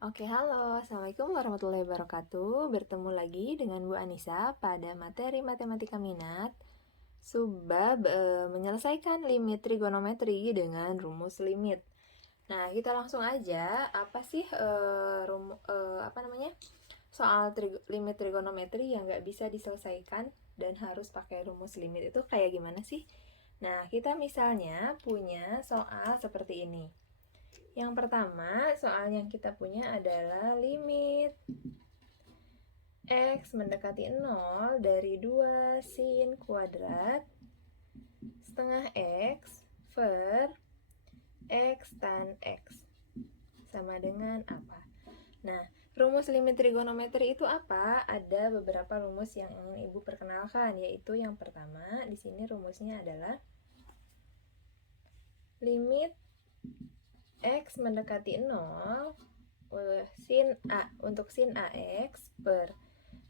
Oke, halo. Assalamualaikum warahmatullahi wabarakatuh. Bertemu lagi dengan Bu Anissa pada materi matematika minat. Subbab menyelesaikan limit trigonometri dengan rumus limit. Nah, kita langsung aja. Apa sih soal limit trigonometri yang nggak bisa diselesaikan dan harus pakai rumus limit itu kayak gimana sih? Nah, kita misalnya punya soal seperti ini. Yang pertama, soal yang kita punya adalah limit X mendekati 0 dari 2 sin kuadrat setengah X per X tan X sama dengan apa? Nah, rumus limit trigonometri itu apa? Ada beberapa rumus yang ingin Ibu perkenalkan, yaitu yang pertama, di sini rumusnya adalah limit X mendekati 0 sin A untuk sin AX per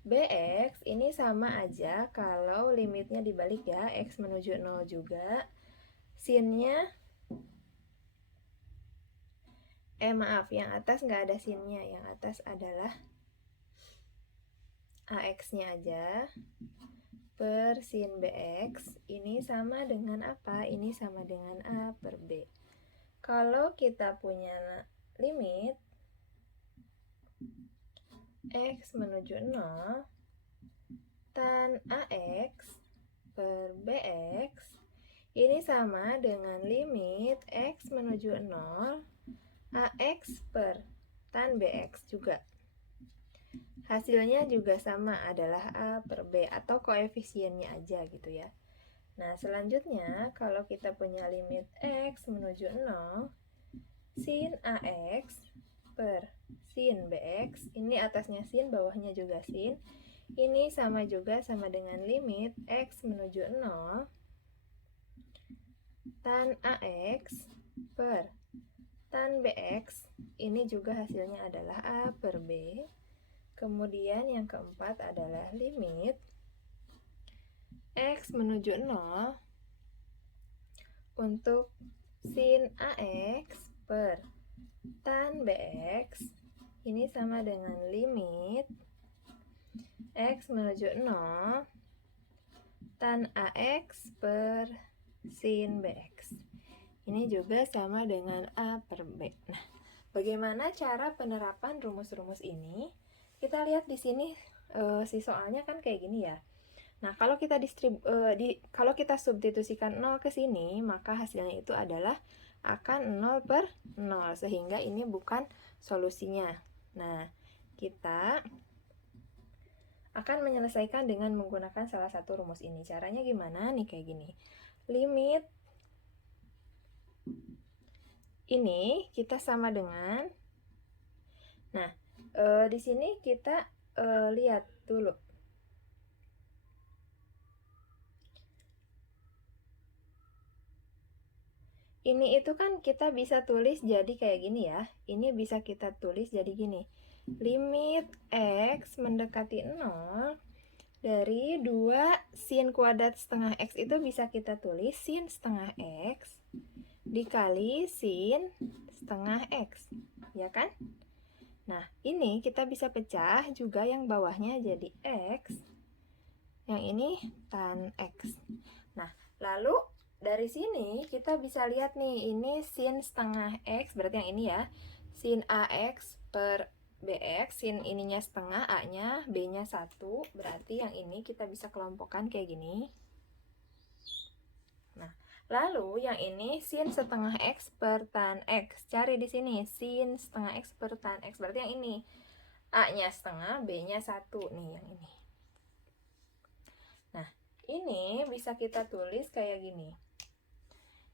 BX ini sama aja kalau limitnya dibalik ya, X menuju 0 juga. Sinnya maaf, yang atas nggak ada sinnya, yang atas adalah AX-nya aja per sin BX. Ini sama dengan apa? Ini sama dengan A per B. Kalau kita punya limit X menuju 0 tan AX per BX ini sama dengan limit X menuju 0 AX per tan BX juga. Hasilnya juga sama, adalah A per B atau koefisiennya aja gitu ya. Nah, selanjutnya kalau kita punya limit X menuju 0 sin AX per sin BX, ini atasnya sin, bawahnya juga sin. Ini sama juga, sama dengan limit X menuju 0 tan AX per tan BX. Ini juga hasilnya adalah A per B. Kemudian yang keempat adalah limit X menuju 0 untuk sin AX per tan BX. Ini sama dengan limit X menuju 0 tan AX per sin BX. Ini juga sama dengan A per B. Nah, bagaimana cara penerapan rumus-rumus ini? Kita lihat di sini si soalnya kan kayak gini ya. Nah, kalau kita substitusikan 0 ke sini, maka hasilnya itu adalah akan 0 per 0, sehingga ini bukan solusinya. Nah, kita akan menyelesaikan dengan menggunakan salah satu rumus ini. Caranya gimana? Nih kayak gini. Limit ini kita sama dengan, nah, di sini kita lihat dulu. Ini itu kan kita bisa tulis jadi kayak gini ya. Ini bisa kita tulis jadi gini. Limit X mendekati 0 dari 2 sin kuadrat setengah X itu bisa kita tulis sin setengah X dikali sin setengah X. Ya kan? Nah, ini kita bisa pecah juga, yang bawahnya jadi X. Yang ini tan X. Nah, lalu dari sini kita bisa lihat nih, ini sin setengah X, berarti yang ini ya, sin AX per BX, sin ininya setengah, A-nya, B-nya 1, berarti yang ini kita bisa kelompokkan kayak gini. Nah, lalu yang ini sin setengah X per tan X, cari di sini, sin setengah X per tan X, berarti yang ini, A-nya setengah, B-nya 1, nih yang ini. Nah, ini bisa kita tulis kayak gini.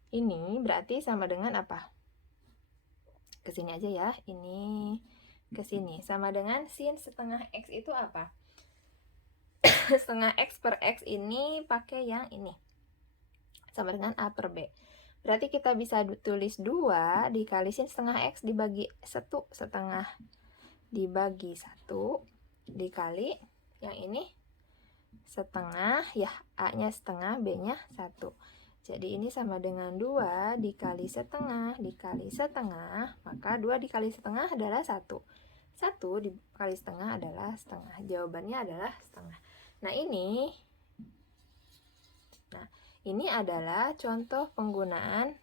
Ini berarti sama dengan apa? Kesini aja ya, ini kesini. Sama dengan sin setengah X itu apa? Setengah X per X ini pakai yang ini. Sama dengan A per B. Berarti kita bisa tulis 2 dikali sin setengah X dibagi 1 setengah dibagi 1 dikali yang ini setengah, ya A-nya setengah, B-nya 1. Jadi ini sama dengan 2 dikali setengah, maka 2 dikali setengah adalah 1. 1 dikali setengah adalah setengah. Jawabannya adalah setengah. Nah, ini adalah contoh penggunaan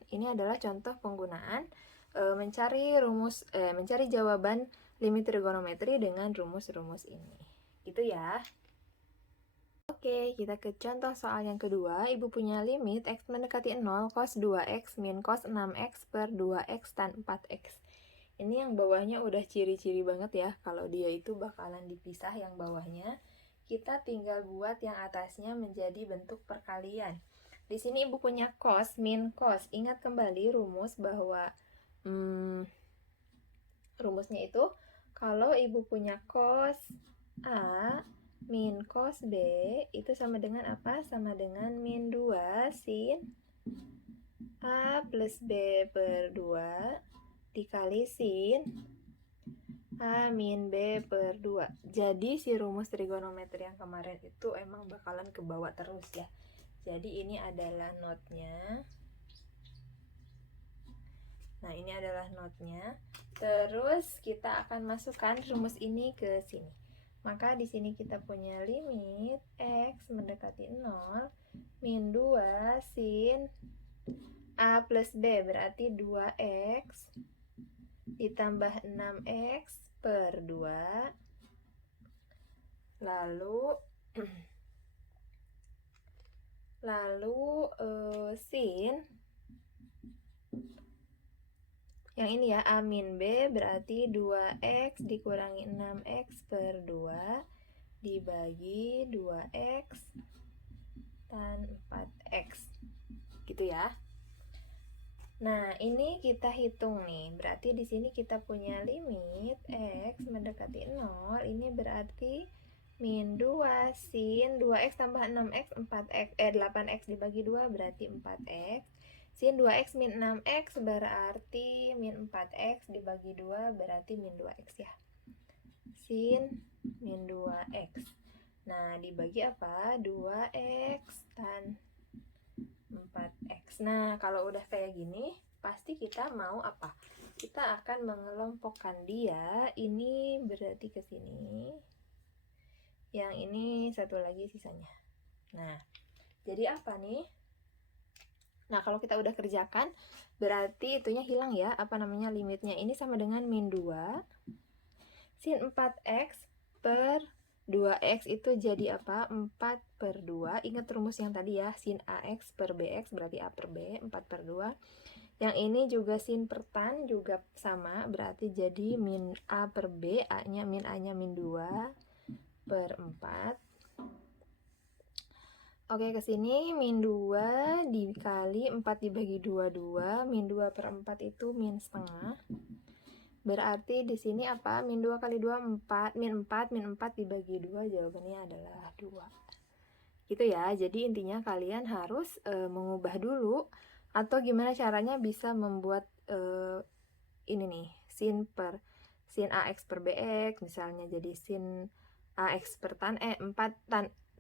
mencari jawaban limit trigonometri dengan rumus-rumus ini. Gitu ya. Oke, kita ke contoh soal yang kedua. Ibu punya limit X mendekati 0, cos 2X min cos 6X per 2X tan 4X. Ini yang bawahnya udah ciri-ciri banget ya, kalau dia itu bakalan dipisah yang bawahnya. Kita tinggal buat yang atasnya menjadi bentuk perkalian. Di sini ibu punya cos min cos. Ingat kembali rumus bahwa rumusnya itu kalau ibu punya cos A min cos B itu sama dengan apa? Sama dengan min 2 sin A plus B per 2 dikali sin A min B per 2. Jadi si rumus trigonometri yang kemarin itu emang bakalan ke bawah terus ya. Jadi ini adalah notnya. Nah, ini adalah notnya. Terus kita akan masukkan rumus ini ke sini. Maka di sini kita punya limit X mendekati 0 min 2 sin A plus B berarti 2X ditambah 6X per 2 lalu sin yang ini ya, A min B berarti 2X dikurangi 6X per 2 dibagi 2X tan 4X. Gitu ya. Nah, ini kita hitung nih. Berarti di sini kita punya limit X mendekati 0. Ini berarti min 2 sin 2X tambah 6X 8X dibagi 2 berarti 4X. Sin 2X min 6X berarti min 4X dibagi 2 berarti min 2X ya. Sin min 2X. Nah, dibagi apa? 2X tan 4X. Nah, kalau udah kayak gini, pasti kita mau apa? Kita akan mengelompokkan dia. Ini berarti ke sini. Yang ini satu lagi sisanya. Nah, jadi apa nih? Nah, kalau kita udah kerjakan, berarti itunya hilang ya, limitnya. Ini sama dengan min 2 sin 4X per 2X itu jadi apa? 4 per 2. Ingat rumus yang tadi ya, sin AX per BX berarti A per B, 4 per 2. Yang ini juga sin per tan juga sama, berarti jadi min A per B, A-nya min 2 per 4. Oke, ke sini min 2 dikali 4 dibagi 2, min 2 per 4 itu min setengah. Berarti di sini apa? Min 2 kali 2, 4, min 4 dibagi 2, jawabannya adalah 2. Gitu ya, jadi intinya kalian harus mengubah dulu, atau gimana caranya bisa membuat ini nih, sin AX per BX, misalnya jadi sin AX per tan 4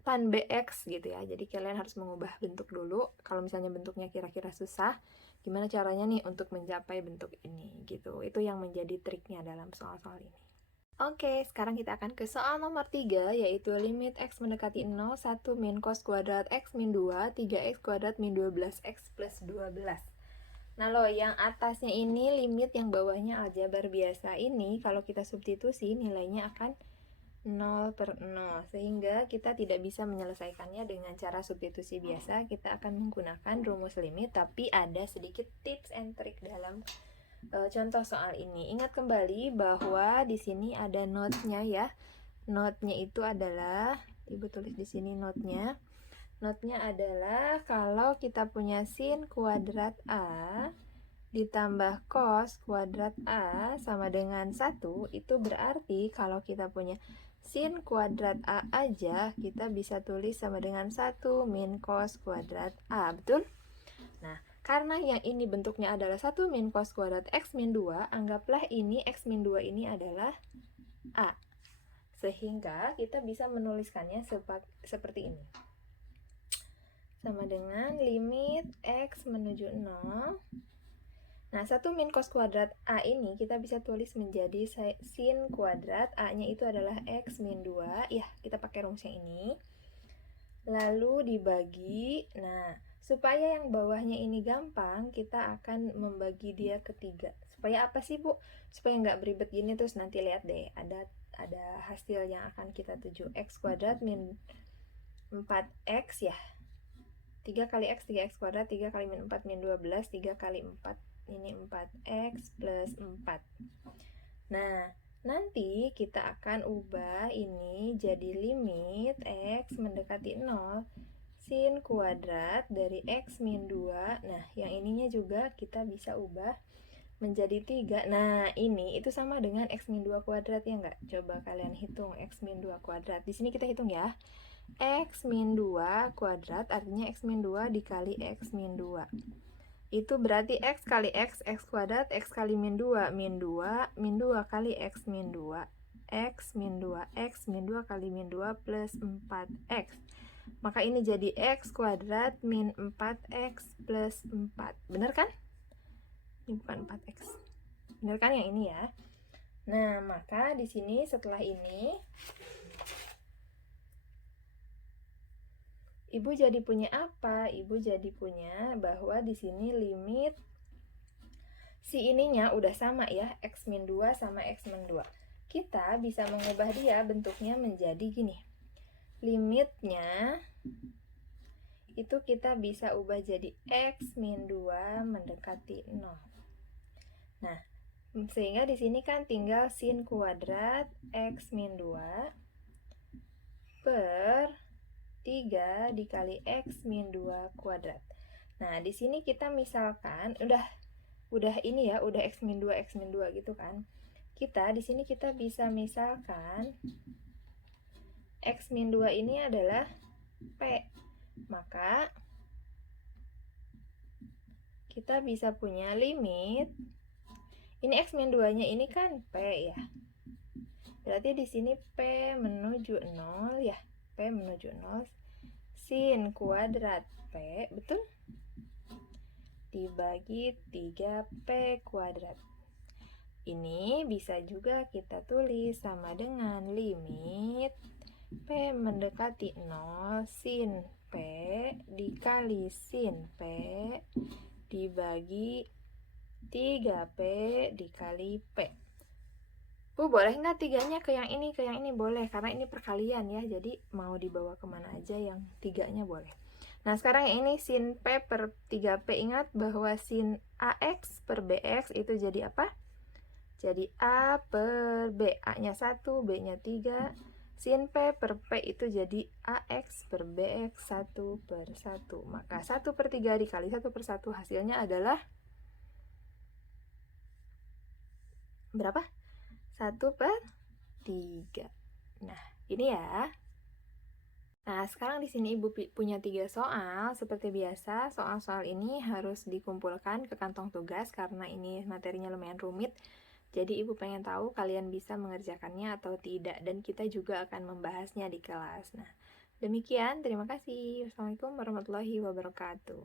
tan BX gitu ya. Jadi kalian harus mengubah bentuk dulu. Kalau misalnya bentuknya kira-kira susah, gimana caranya nih untuk mencapai bentuk ini gitu. Itu yang menjadi triknya dalam soal-soal ini. Oke, sekarang kita akan ke soal nomor 3, yaitu limit X mendekati 0, 1 min cos kuadrat X min 2, 3X kuadrat min 12X plus 12. Nah loh, yang atasnya ini limit, yang bawahnya aljabar biasa. Ini kalau kita substitusi nilainya akan 0 per 0, sehingga kita tidak bisa menyelesaikannya dengan cara substitusi biasa. Kita akan menggunakan rumus limit, tapi ada sedikit tips and trick dalam contoh soal ini. Ingat kembali bahwa di sini ada notnya ya. Notnya itu adalah, Ibu tulis di sini notnya. Notnya adalah kalau kita punya sin kuadrat A ditambah cos kuadrat A sama dengan 1, itu berarti kalau kita punya sin kuadrat A aja, kita bisa tulis sama dengan 1 min cos kuadrat A, betul? Nah, karena yang ini bentuknya adalah 1 min cos kuadrat X min 2, anggaplah ini X min 2 ini adalah A. Sehingga kita bisa menuliskannya seperti ini. Sama dengan limit X menuju 0. Nah, 1 min cos kuadrat A ini kita bisa tulis menjadi sin kuadrat A-nya itu adalah X min 2. Ya, kita pakai rumus yang ini. Lalu dibagi, nah, supaya yang bawahnya ini gampang, kita akan membagi dia ke 3. Supaya apa sih, Bu? Supaya nggak beribet gini, terus nanti lihat deh, ada hasil yang akan kita tuju. X kuadrat min 4X ya. 3 kali X, 3X kuadrat, 3 kali min 4, min 12, 3 kali 4, ini 4X plus 4. Nah, nanti kita akan ubah ini jadi limit X mendekati 0 sin kuadrat dari X min 2. Nah, yang ininya juga kita bisa ubah menjadi 3. Nah, ini itu sama dengan X min 2 kuadrat ya enggak? Coba kalian hitung X min 2 kuadrat. Di sini kita hitung ya. X min 2 kuadrat artinya X min 2 dikali X min 2. Itu berarti X kali X kuadrat, X kali min 2, min 2, min 2 kali X min 2, X min 2, X min 2 kali min 2 plus 4X. Maka ini jadi X kuadrat min 4X plus 4. Bener kan? Ini bukan 4X. Bener kan yang ini ya? Nah, maka di sini setelah ini Ibu jadi punya apa? Ibu jadi punya bahwa di sini limit si ininya udah sama ya, X min 2 sama X min 2. Kita bisa mengubah dia bentuknya menjadi gini. Limitnya itu kita bisa ubah jadi X min 2 mendekati 0. Nah, sehingga di sini kan tinggal sin kuadrat X min 2 per 3 dikali X min 2 kuadrat. Nah, di sini kita misalkan udah ini ya, udah X min 2 X min 2 gitu kan. Kita di sini kita bisa misalkan X min 2 ini adalah P. Maka kita bisa punya limit ini X min 2-nya ini kan P ya. Berarti di sini P menuju 0 ya. P menuju 0 sin kuadrat P, betul? Dibagi 3P kuadrat. Ini bisa juga kita tulis sama dengan limit P mendekati 0 sin P dikali sin P dibagi 3P dikali P. Bu, boleh nggak 3-nya ke yang ini, boleh, karena ini perkalian ya, jadi mau dibawa kemana aja yang 3-nya boleh. Nah, sekarang yang ini sin P per 3P, ingat bahwa sin AX per BX itu jadi apa? Jadi A per B, A-nya 1, B-nya 3, sin P per P itu jadi AX per BX 1 per 1, maka 1 per 3 dikali 1 per 1 hasilnya adalah berapa? 1 per 3. Nah, ini ya. Nah, sekarang di sini Ibu punya 3 soal. Seperti biasa, soal-soal ini harus dikumpulkan ke kantong tugas karena ini materinya lumayan rumit. Jadi Ibu pengen tahu kalian bisa mengerjakannya atau tidak, dan kita juga akan membahasnya di kelas. Nah, demikian, terima kasih. Wassalamualaikum warahmatullahi wabarakatuh.